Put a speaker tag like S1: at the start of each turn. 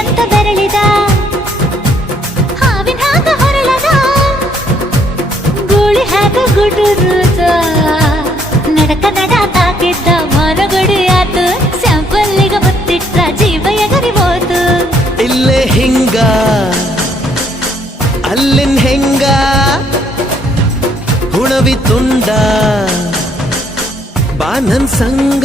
S1: ಬೆಳಕಂತ ಬೆರಳಿದ ಹಾವಿನ ಹಾಕ ಹೊರಳದ ಗೂಳಿ ಹಾಕ ಗುಟುರುದ ನಡಕ ನಡ ತಾಕಿದ್ದ ಮರಗುಡಿಯಾತು ಸ್ಯಾಂಪಲ್ಲಿಗ ಬತ್ತಿಟ್ಟ ಜೀವ ಎಗರಿಬೋದು
S2: ಇಲ್ಲೇ ಹಿಂಗ ಅಲ್ಲಿನ್ ಹೆಂಗ ಹುಣವಿ ತುಂಡ ಬಾನನ್ ಸಂಗ